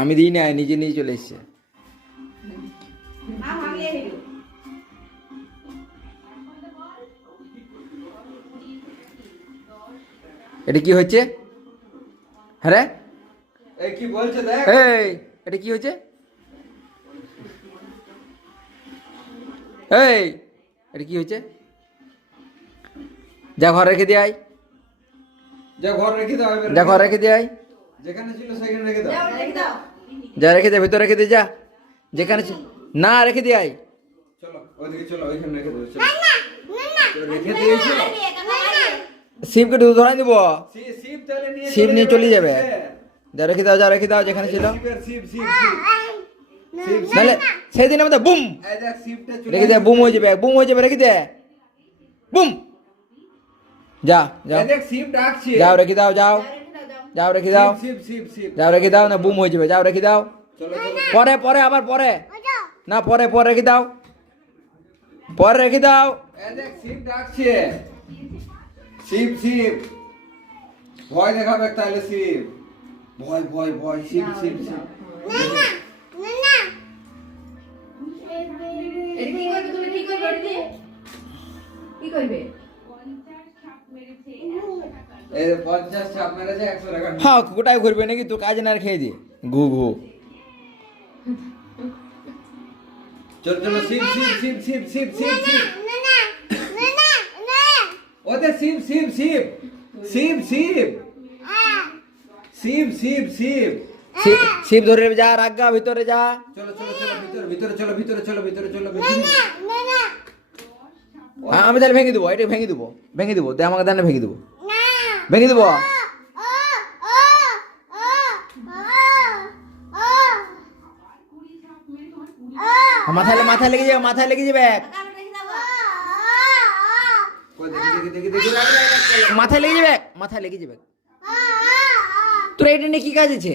আমি দিই না, নিজে নিয়ে চলে এসছে। এটা কি হচ্ছে? হ্যাঁ রে, এই কি বলছে দেখ। এই এটা কি হচ্ছে? এই এটা কি হচ্ছে? যা ঘর রেখে দিয়ে আয়, যা ঘর রেখে দাও এবার। যা ঘর রেখে দিয়ে আয়, যেখানে ছিল সেখানে রেখে দাও। যা রেখে দে, ভিতরে রেখে দে, যা যেখানে না রেখে দিয়ে আয়। চলো ওইদিকে চলো, ওইখানে রেখে দাও। চলো চলো, রেখে দিয়েছো। শিবকে ধরাই দিব, শিব তাহলে নিয়ে শিব নিয়ে চলে যাবে। গেছে। যা রেখে দাও, যা রেখে দাও যেখানে ছিল। শিবের শিব শিব শিব শিব শিব। নাহলে সেদিন আমাদের বুম এই দেখ শিবটা চলে রেখে দে, বুম হয়ে যাবে, বুম হয়ে যাবে, রেখে দে, বুম। যা যাও, এই দেখ শিব ডাকছে। যাও রেখে দাও, যাও যাও রেখে দাও, শিব শিব শিব। যাও রেখে দাও, না বুম হয়ে যাবে, যাও রেখে দাও। চলো চলো। পরে পরে আবার পরে না, পরে পরে রেখে দাও, পরে রেখে দাও। এই দেখ শিব ডাকছে। শিব শিব। ভয় দেখাবে তাহলে শিব। ভয় ভয় ভয়, শিব শিব শিব। এই 50 ছাপ মেরেছে 100 টাকা। হ্যাঁ, কোটায় ঘুরবে নাকি তোর কাজ না খেয়ে দিয়ে ঘু ঘু। চলো চলো, শিব শিব শিব শিব শিব শিব শিব। ওতে শিব শিব শিব শিব শিব শিব শিব শিব। শিব ধরে যা, রাগা ভিতরে যা। চলো চলো চলো, ভিতরে ভিতরে চলো, ভিতরে চলো, ভিতরে চলো, ভিতরে। আমি তাহলে ভেঙে দেবো, এটা ভেঙে দেবো, ভেঙে দেবো, দে আমাকে দেন, ভেঙে দেবো, ভেঙে দেবো। মাথায় মাথায় লেগে যাবে, মাথায় লেগে যাবে, কই দেখি দেখি দেখি দেখি, রাখ রাখ রাখ, চলো। মাথায় লেগে যাবে, মাথায় লেগে যাবে। তোর এটা নিয়ে কি কাজ আছে?